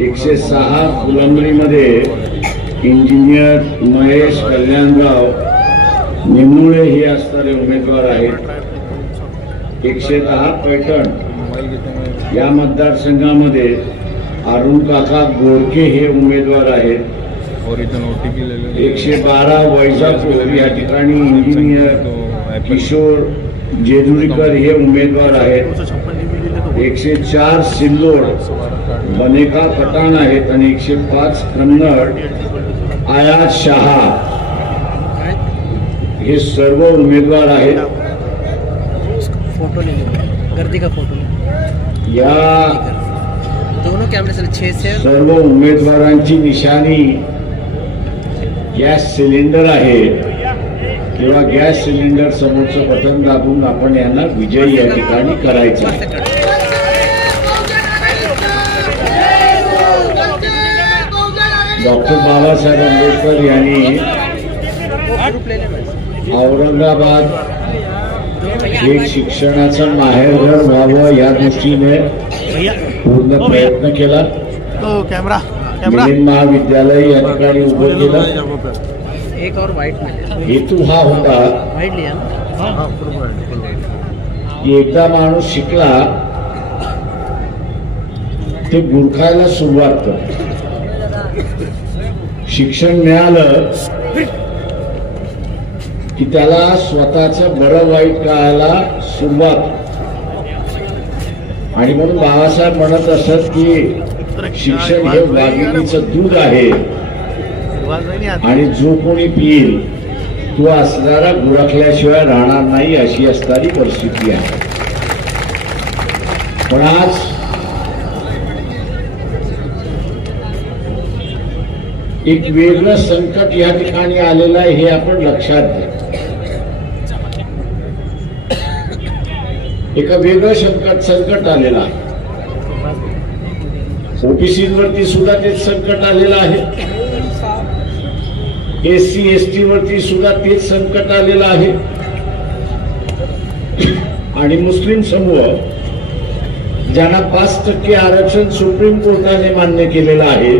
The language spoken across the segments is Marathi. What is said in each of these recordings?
106 फुलंब्रीमध्ये इंजिनियर महेश कल्याणराव निमुळे हे असणारे उमेदवार आहेत। 110 पैठण या मतदारसंघामध्ये अरुण काका गोडके हे उमेदवार आहेत। 112 वैजापूर या ठिकाणी इंजिनियर किशोर जेजुरीकर हे उमेदवार आहेत। 104 सिल्लोड बनेका पठाण आहेत आणि 105 कन्नड आयात शहा हे सर्व उमेदवार आहेत। फोटो गर्दी का फोटो या दोनों कैमरे से 6 से सर्व उमेदवारांची निशाणी गॅस सिलेंडर आहे किंवा गॅस सिलेंडर समोरचं बटन दाबून आपण यांना विजयी या ठिकाणी करायचं आहे। डॉक्टर बाबासाहेब आंबेडकर यांनी औरंगाबाद हे शिक्षणाचं माहेरघर व्हावं या दृष्टीने पूर्ण प्रयत्न केला। मिलिंद महाविद्यालय या ठिकाणी उभं केलं। एक और व्हाइट हेतू हा होता व्हाइट लिया की एकदा माणूस शिकला ते गुरखायला सुरुवात करतो। शिक्षण मिळालं की त्याला स्वतःचं बरं वाईट कळायला सुरुवात। आणि म्हणून बाबासाहेब म्हणत असत की शिक्षण हे वाघिणीचं दूध आहे आणि जो कोणी पिईल तो असणारा गुरखल्याशिवाय राहणार नाही अशी असणारी परिस्थिती आहे। पण आज एक वेगळं संकट या ठिकाणी आलेलं आहे हे आपण लक्षात घ्या। एका वेगळं संकट आलेलं आहे। ओबीसीवरती सुद्धा तेच संकट आलेलं आहे। SC ST वरती सुद्धा तेच संकट आलेलं आहे। आणि मुस्लिम समूह ज्यांना 5% आरक्षण सुप्रीम कोर्टाने मान्य केलेलं आहे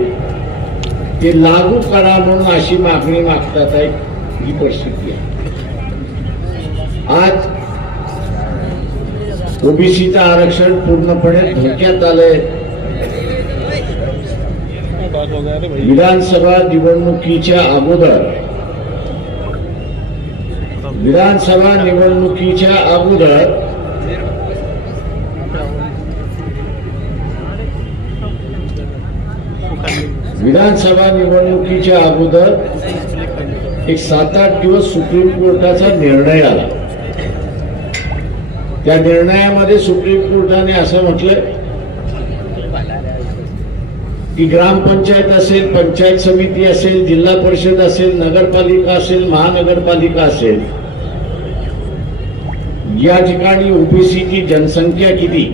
ते लागू करा म्हणून अशी मागणी मागतात आहे। ही परिस्थिती आहे। आज ओबीसीचं आरक्षण पूर्णपणे धोक्यात आलंय। विधानसभा निवडणुकीच्या अगोदर विधानसभा निवडणुकीच्या अगोदर एक 7-8 दिवस सुप्रीम कोर्टाचा निर्णय आला। त्या निर्णयामध्ये सुप्रीम कोर्टाने असं म्हटलं की ग्रामपंचायत असेल, पंचायत समिती असेल, जिल्हा परिषद असेल, नगरपालिका असेल, महानगरपालिका असेल, या ठिकाणी ओबीसीची जनसंख्या किती,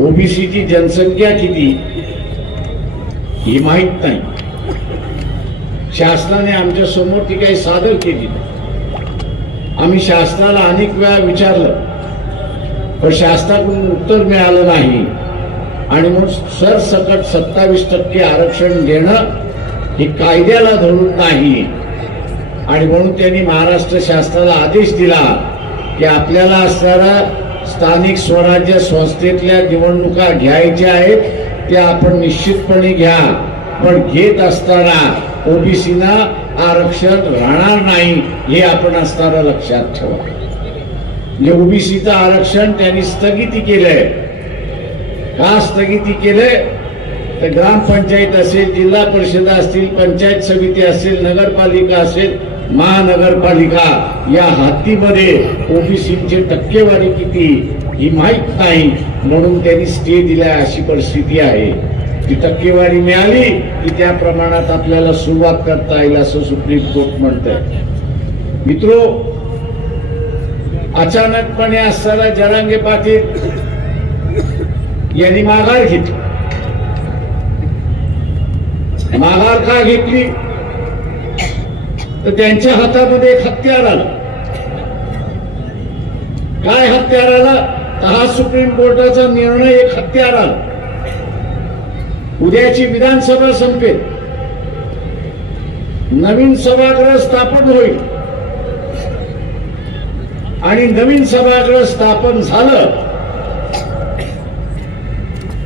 ओबीसीची जनसंख्या किती ही माहित नाही। शासनाने आमच्या समोर ती काही सादर केली नाही। आम्ही शासनाला अनेक वेळा विचारलं पण शासनाकडून उत्तर मिळालं नाही। आणि म्हणून सरसकट 27% आरक्षण देणं हे कायद्याला धरून नाही। आणि म्हणून त्यांनी महाराष्ट्र शासनाला आदेश दिला की आपल्याला असणारा स्थानिक स्वराज्य संस्थेतल्या निवडणुका घ्यायच्या आहेत त्या आपण निश्चितपणे घ्या, पण घेत असताना ओबीसीना आरक्षण राहणार नाही हे आपण असणारा लक्षात ठेवा। म्हणजे ओबीसीचं आरक्षण त्यांनी स्थगिती केलंय। का स्थगिती केलंय तर ग्रामपंचायत असेल, जिल्हा परिषद असतील, पंचायत समिती असेल, नगरपालिका असेल, महानगरपालिका या हद्दीमध्ये ओबीसीची टक्केवारी किती ही माहित नाही म्हणून त्यांनी स्टे दिलाय। अशी परिस्थिती आहे। ती टक्केवारी मिळाली की त्या प्रमाणात आपल्याला सुरुवात करता येईल असं सुप्रीम कोर्ट म्हणतंय। मित्रो, अचानकपणे असताना जरांगे पाटील यांनी माघार घेतली। माघार का घेतली तर त्यांच्या हातामध्ये एक हत्यार आलं। काय हत्यार आलं हा सुप्रीम कोर्टाचा निर्णय एक हत्यार आला. उद्याची विधानसभा संपेल, नवीन सभागृह स्थापन होईल आणि नवीन सभागृह स्थापन झालं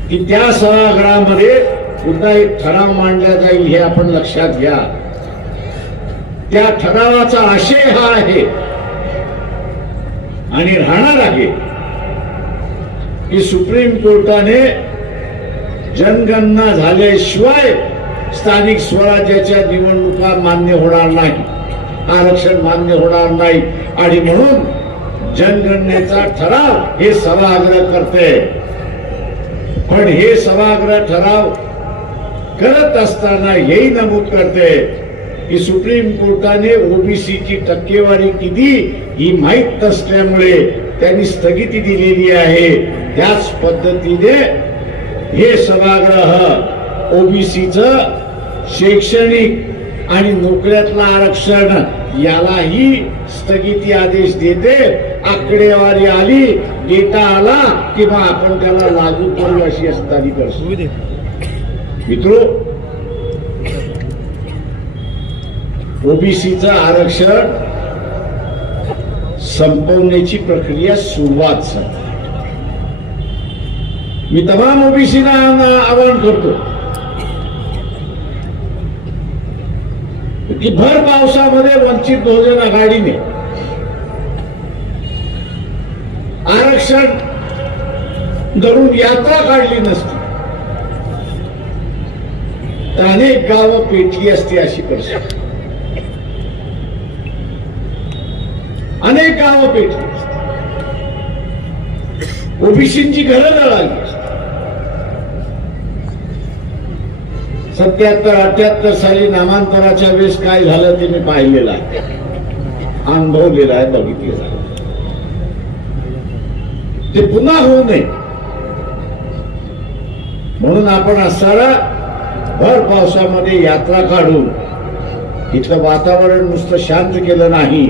की त्या सभागृहामध्ये पुन्हा एक ठराव मांडला जाईल. हे आपण लक्षात घ्या. त्या ठरावाचा आशय हा आहे आणि राहणार आहे की सुप्रीम कोर्टाने जनगणना झाल्याशिवाय स्थानिक स्वराज्याच्या निवडणुका मान्य होणार नाही, आरक्षण मान्य होणार नाही. आणि म्हणून जनगणनेचा ठराव हे सभागृह करते. पण हे सभागृह ठराव करत असताना हेही नमूद करते की सुप्रीम कोर्टाने ओबीसीची टक्केवारी किती ही माहीत नसल्यामुळे त्यांनी स्थगिती दिलेली आहे. त्याच पद्धतीने हे सभागृह ओबीसीचं शैक्षणिक आणि नोकऱ्यातलं आरक्षण यालाही स्थगिती आदेश देते. आकडेवारी आली, डेटा आला की मग आपण त्याला लागू करू अशी असताना करतो. मित्रो, ओबीसीचं आरक्षण संपवण्याची प्रक्रिया सुरुवात झाली. मी तमाम ओबीसीना आवाहन करतो की भर पावसामध्ये वंचित बहुजन आघाडीने आरक्षण धरून यात्रा काढली नसती तर अनेक गावं पेटली असती. अशी परिस्थिती, अनेक गावं पेटली, ओबीसींची घरं जळाली. 77-78 साली नामांतराच्या वेळेस काय झालं ते मी पाहिलेलं आहे, अनुभवलेलं आहे, बघितलेलं आहे. ते पुन्हा होऊ नये म्हणून आपण असताना भर पावसामध्ये यात्रा काढून इथलं वातावरण नुसतं शांत केलं नाही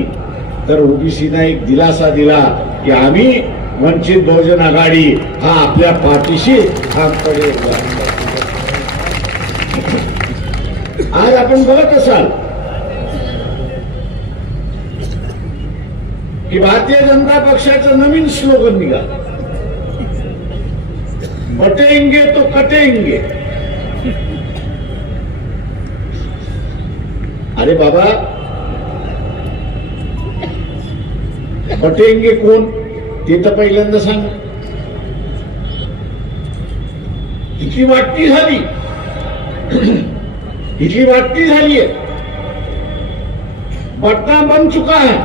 तर ओबीसीना एक दिलासा दिला की आम्ही वंचित बहुजन आघाडी हा आपल्या पाठीशी ठामपणे उभा आहे. आज आपण बघत असाल की भारतीय जनता पक्षाचं नवीन स्लोगन निघालं, बटेंगे तो कटेंगे. अरे बाबा, बटेंगे कोण ते तर पहिल्यांदा सांग. इतकी वाटणी झाली, इतकी वाटणी झाली है, बटना बन चुका है.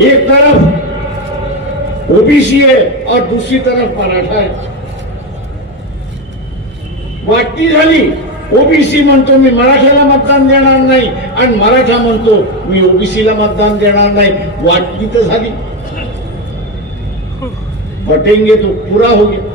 एक तरफ ओबीसी है और दूसरी तरफ मराठा है. वाटणी झाली. ओबीसी म्हणतो मी मराठ्याला मतदान देणार नाही आणि मराठा म्हणतो मी ओबीसीला मतदान देणार नाही. वाटणी तर झाली. बटेंगे तो पूरा हो गया.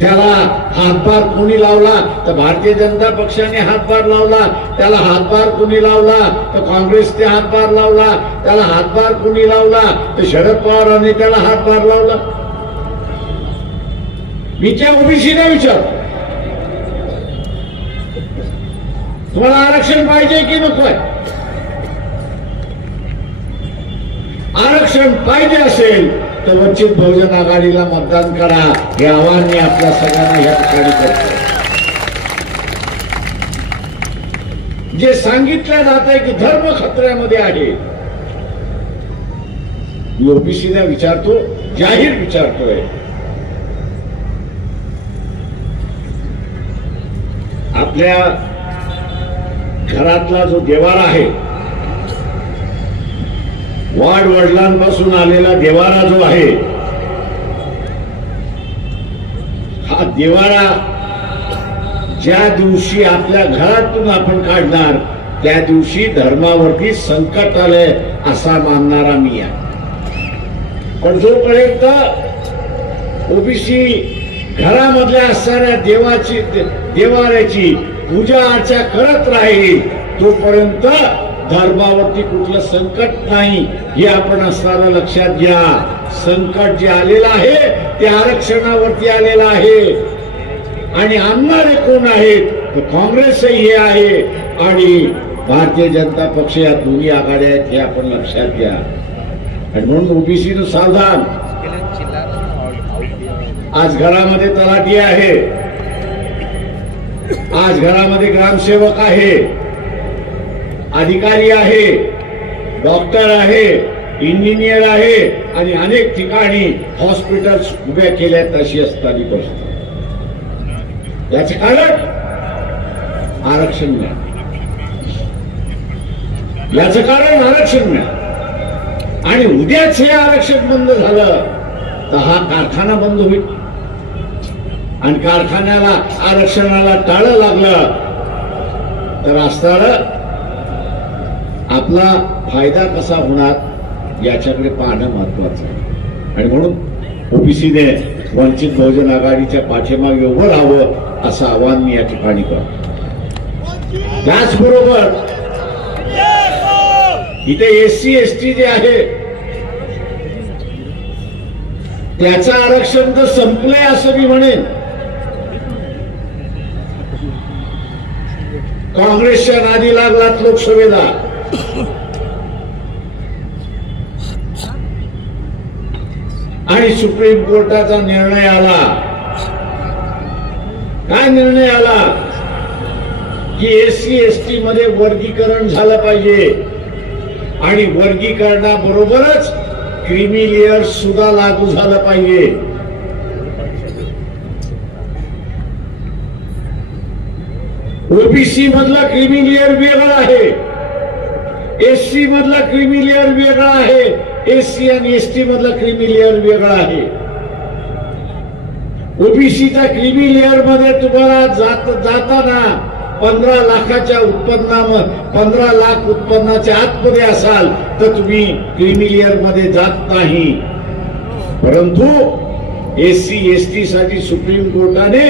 त्याला हातभार कोणी लावला तर भारतीय जनता पक्षाने हातभार लावला. त्याला हातभार कोणी लावला तर काँग्रेसने हातभार लावला. त्याला हातभार कोणी लावला तर शरद पवारांनी त्याला हातभार लावला. मी त्या ओबीसीला विचारतो, तुम्हाला आरक्षण पाहिजे की नको आहे? आरक्षण पाहिजे असेल तर वंचित बहुजन आघाडीला मतदान करा. हे आवाहन मी आपल्या सगळ्यांना या ठिकाणी करतो. जे सांगितलं जात आहे की धर्म खतऱ्यामध्ये आहे, मी ओबीसीला विचारतो, जाहीर विचारतोय, आपल्या घरातला जो देवारा आहे, वाड वडिलांपासून आलेला देवारा जो आहे, हा देवारा ज्या दिवशी आपल्या घरातून आपण काढणार त्या दिवशी धर्मावरती संकट आलंय असा मानणारा मी आहे. पण जोपर्यंत ओबीसी घरामधल्या असणाऱ्या देवाऱ्याची पूजा अर्चा करत राहील तोपर्यंत धर्मावरती कुठलं संकट नाही हे आपण असताना लक्षात घ्या. संकट जे आलेलं आहे ते आरक्षणावरती आलेलं आहे आणि आणणारे कोण आहेत तर काँग्रेसही हे आहे आणि भारतीय जनता पक्ष या दोन्ही आघाड्या आहेत हे आपण लक्षात घ्या. आणि म्हणून ओबीसीनं सावधान. आज घरामध्ये तलाठी आहे, आज घरामध्ये ग्रामसेवक आहे, अधिकारी आहे, डॉक्टर आहे, इंजिनियर आहे आणि अनेक ठिकाणी हॉस्पिटल्स उभ्या केल्यात अशी असताना परिस्थिती. याचे कारण आरक्षण मिळालं. याचं कारण आरक्षण मिळालं आणि उद्याच हे आरक्षण बंद झालं तर हा कारखाना बंद होईल आणि कारखान्याला आरक्षणाला टाळं लागलं तर असताना आपला फायदा कसा होणार याच्याकडे पाहणं महत्वाचं आहे. आणि म्हणून ओबीसीने वंचित बहुजन आघाडीच्या पाठीमागे उभं राहावं असं आवाहन मी या ठिकाणी करतो. त्याचबरोबर इथे एससी एसटी जे आहे त्याचं आरक्षण तर संपलंय असं मी म्हणेन. काँग्रेसच्या नादी लागलात लोकसभेला आणि सुप्रीम कोर्टाचा निर्णय आला. काय निर्णय आला की एससी एसटी मध्ये वर्गीकरण झालं पाहिजे आणि वर्गीकरणाबरोबरच क्रीमी लेअर सुद्धा लागू झालं पाहिजे. ओबीसी मधला क्रीमी लेअर वेगळा आहे, एससी मधला क्रीमी लेअर वेगळा आहे, एससी आणि एसटी मधला क्रीमी लेअर वेगळा आहे. ओबीसीच्या क्रीमी लेअर मध्ये तुम्हाला जाताना 15 लाखाच्या उत्पन्नामध्ये 15 लाख उत्पन्नाच्या आतमध्ये असाल तर तुम्ही क्रीमी लेअर मध्ये जात नाही. परंतु एससी एसटी साठी सुप्रीम कोर्टाने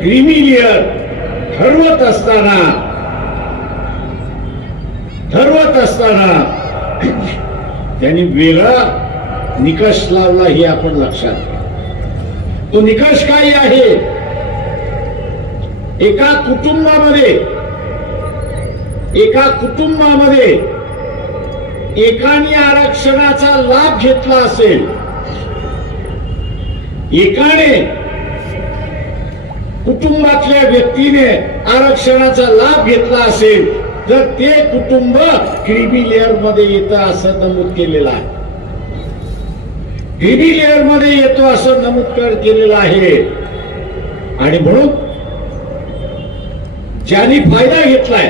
क्रीमी लेअर ठरवत असताना त्यांनी वेगळा निकष लावला हे आपण लक्षात घ्या. तो निकष काय आहे? एका कुटुंबामध्ये एकाने आरक्षणाचा लाभ घेतला असेल, एकाने कुटुंबातल्या व्यक्तीने आरक्षणाचा लाभ घेतला असेल तर ते कुटुंब क्रीमी लेअर मध्ये येतं असं नमूद केलेलं आहे. क्रीमी लेअर मध्ये येतो असं नमूद केलेलं आहे. आणि म्हणून ज्यांनी फायदा घेतलाय,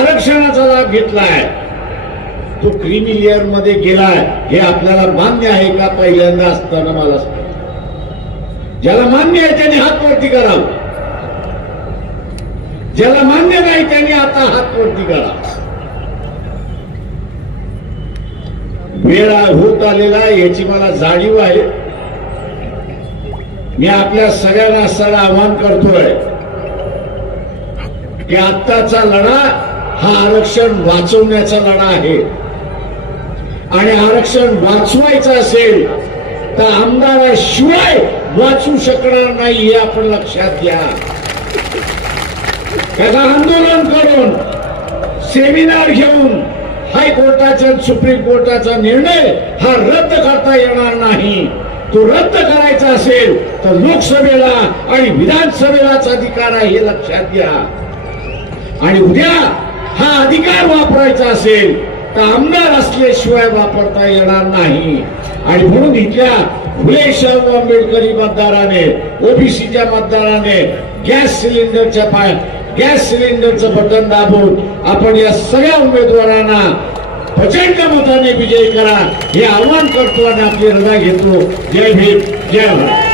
आरक्षणाचा लाभ घेतलाय, तो क्रीमी लेअर मध्ये गेलाय हे आपल्याला मान्य आहे का? पहिल्यांदा असताना मला ज्याला मान्य आहे त्याने हात वरती करावं, ज्याला मान्य नाही त्यांनी आता हात वरती करा. वेळ होत आलेला याची मला जाणीव आहे. मी आपल्या सगळ्यांना असताना आवाहन करतोय की आत्ताचा लढा हा आरक्षण वाचवण्याचा लढा आहे आणि आरक्षण वाचवायचं असेल तर आमदाराशिवाय वाचू शकणार नाही हे आपण लक्षात घ्या. त्याला आंदोलन करून, सेमिनार घेऊन हायकोर्टाचा सुप्रीम कोर्टाचा निर्णय हा रद्द करता येणार नाही. तो रद्द करायचा असेल तर लोकसभेला आणि विधानसभेलाच अधिकार आहे हे लक्षात घ्या. आणि उद्या हा अधिकार वापरायचा असेल तर आमदार असल्याशिवाय वापरता येणार नाही. आणि म्हणून इथल्या फुले शाहू आंबेडकरी मतदाराने, ओबीसीच्या मतदाराने गॅस सिलेंडरचं बटन दाबून आपण या सगळ्या उमेदवारांना प्रचंड मताने विजयी करा हे आवाहन करतो आणि आपली रजा घेतो. जय भीम, जय भारत.